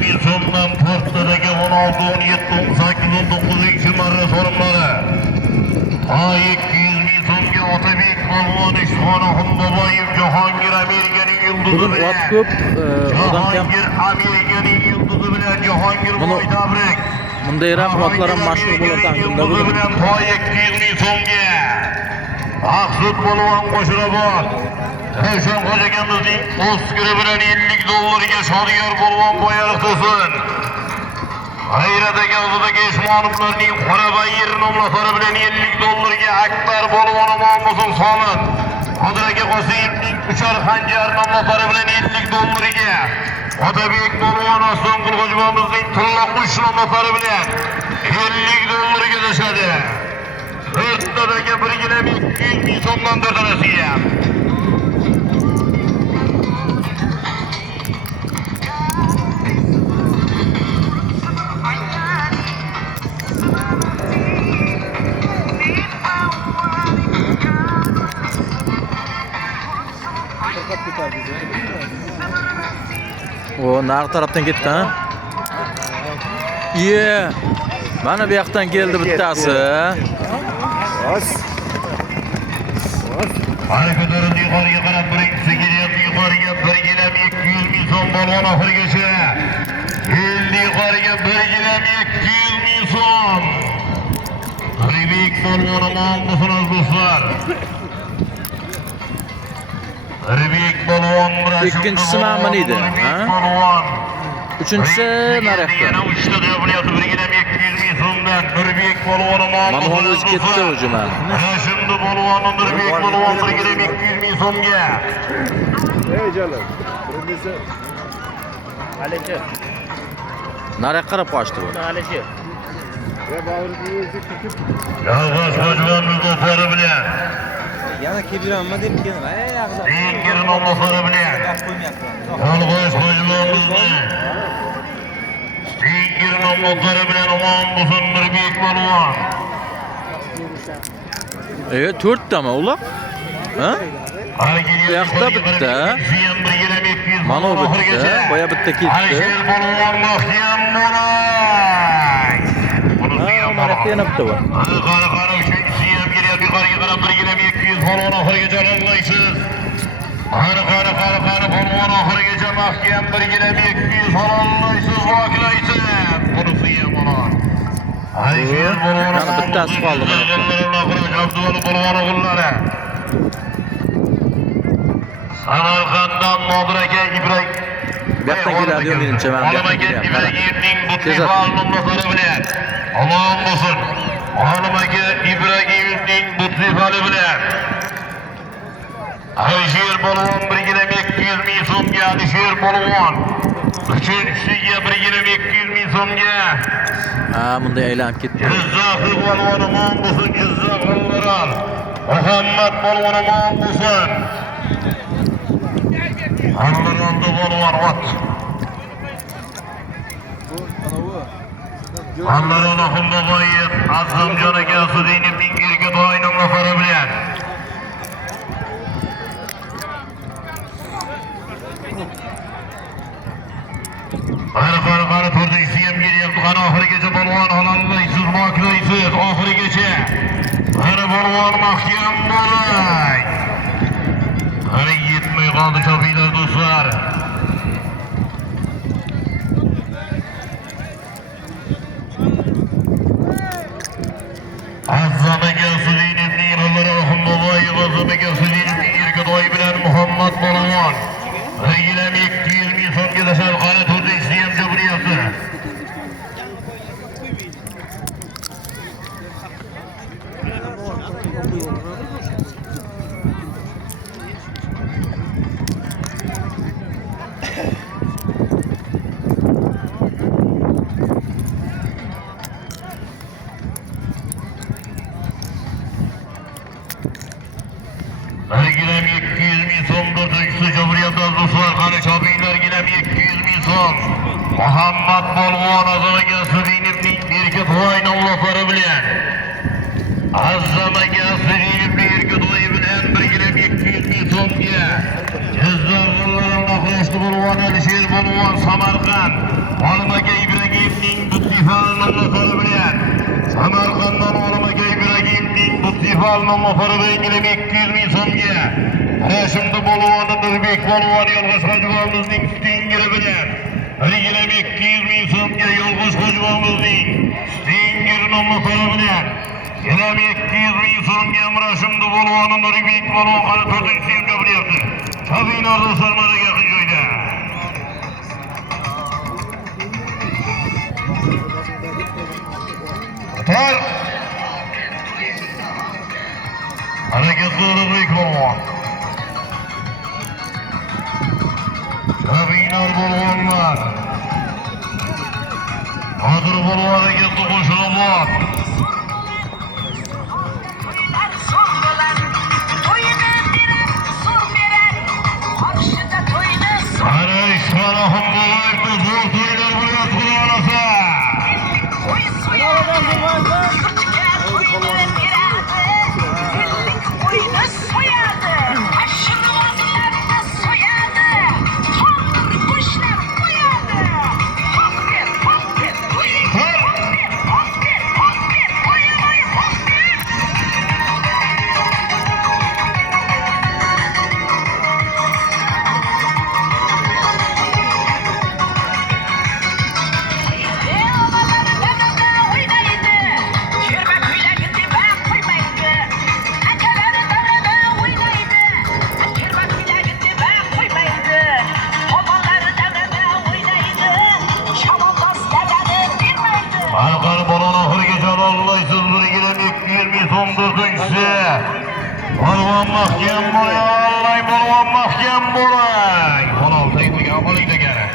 ming so'mdan portdagi 16, 17, 18, 19 marra so'rimlari. 200 ming so'mga Otabek Polvon Ishxonaxon Boboyev Jahongir Amerikaning yulduzi Bugun bilan. vaqt ko'p, odam kam. Jahongir Amerikaning yulduzi bilan Jahongir boy tabrik. Bundayroq vaqtlar ham mashhur bo'ladi taqdirda bugun. 200 ming so'mga. Aqsud Polvon Qo'shirobod. Ravshan xo'jakamizning o'skiri bilan 50 dollarga Shodiyor Polvon Boyariqto'sin. G'ayrat aka o'zidagi Ishmonovlarning Qorabayir nomlari bilan 50 dollarga Akbar Polvon Omonmusin Solid. Qodir aka Qosimning Uchar Xanjar nomlari bilan 50 dollarga. Otabek Polvon Ostonqul Xo'jabomizning Tilloqush nomlari bilan 50 dollarga tushadi. O'rtadagi birgina 200 ming so'mdan dodalasiga. O, nar tarafdan ketdi, ha? Iye. Mana bu yoqdan keldi bittasi. Harakatlari yuqoriga qarab birinchisi kelyapti, yuqoriga birgina 200 ming so'm Polvon oxirigacha. Endi yuqoriga birgina 200 ming so'm. Otabek Polvon Omonmusin do'stlar. Otabek Polvon Ikkinchisi mana edi, ha? Uchinchisi naryoqda. Yana 3 ta bo'lyapti, birgina 200 ming so'mdan Otabek Polvon Omonmusin. Mana o'zi ketdi hujuma. Shunda Polvon Otabek Polvon birgina 200 ming so'mga. Ey canım. Birincisi Alisher. Naryoqqa qarab qochdi bu. Alisher. ve bağırdığı tutup Yalvaç Hocamız dostları bilen. Yana kebiranma deb kelma. Ey ag'zab. Yengirin olmasları bilen. Yalvaç Hocamızı. Yengirin olmasları bilen aman busundur büyük balvan. 4 mi ular? Ha? Yoqda bitta. Mana bu bitta. Boya bitta ketdi. Alisher balvan Mahkam Moray. Naryoqda yana bitta bor. Qara uchinchisi ham kelyapti. Yuqoriga qarab birgina 200 balvan oxirigacha ololmaysiz. Qara balvan oxirigacha mahkam birgina 200 ololmaysiz, voklaysiz. Bunisi ham balvan. Alisher balvan Yana bittasi qoldi. Abduvali balvan o'g'illari. Samarqanddan Nodir aka Ibrak. Bu yoqdan keladi, menimcha mana bu yoqdan kelyapti. Ibragimning Butifal nomlari bilan. Omon bo'lsin. Olim aka Ibragimning Butifali bilan. Alisher polvon birgina 200 ming so'mga Alisher polvon. Uchinchisiga birgina 200 ming so'mga. Ha, bunday aylanib ketdi. Jizzaxi polvon omon bo'lsin, Jizzax Alvaral. Muhammad polvon omon bo'lsin. Andijonda polvon ot. Andijon Ahunboboyev, Azamjon aka Sudinovning Ergadoy nomlari bilan. Qara to'rtinchisi ham kelyapti. Qani oxirigacha polvon ololmaysiz, voklaysiz oxirigacha. Qani polvon mahkam bo'lay. Qani yetmay qoldi chopinglar do'stlar. Azamaga Sudinovning Alloh Ahunboboyev, Azamaga Sudinovning Ergadoy bilan Muhammad polvon. Birgina 200 ming so'mga tashar. Qani to'rtinchisi ham jabriyapti. Birgina 200 ming so'm to'rtinchisi jabriyapti do'stlar. Qani chopinglargina 200 ming so'm. Muhammad polvon Azamaga Sudinovning Ergadoy nomlari bilan. Azamaga Sudinovning Ergadoy bilan birgina 200 200 so'mga. Jizzog'illarning naqlashli bo'lgan Alisher bo'lgan Samarqand. Olmaga Ibragimning Butifal nomlari bilan Samarqanddan Olmaga Ibragimning Butifal nomlari bilan 200 so'mga. Rashimda bo'lgan Nurbek bo'lgan Yolg'iz Hojibovimizning stingiri bilan 200 so'mga Yolg'iz Hojibovimizning stingiri nomlari bilan 200 so'mga Rashimda bo'lgan Nurbek bo'lgan hali 4-siyamga bo'lyapti. Tabiylar dostlar maraga joyda. Atar. Hareketli Nurbek bo'lgan. Tabiylar bo'lganlar. Hozir bo'lgan hareketli qo'shilib Polvon mahkam bo'ling, Alloh polvon mahkam bo'ling. 16 qo'ygan qo'ling degani.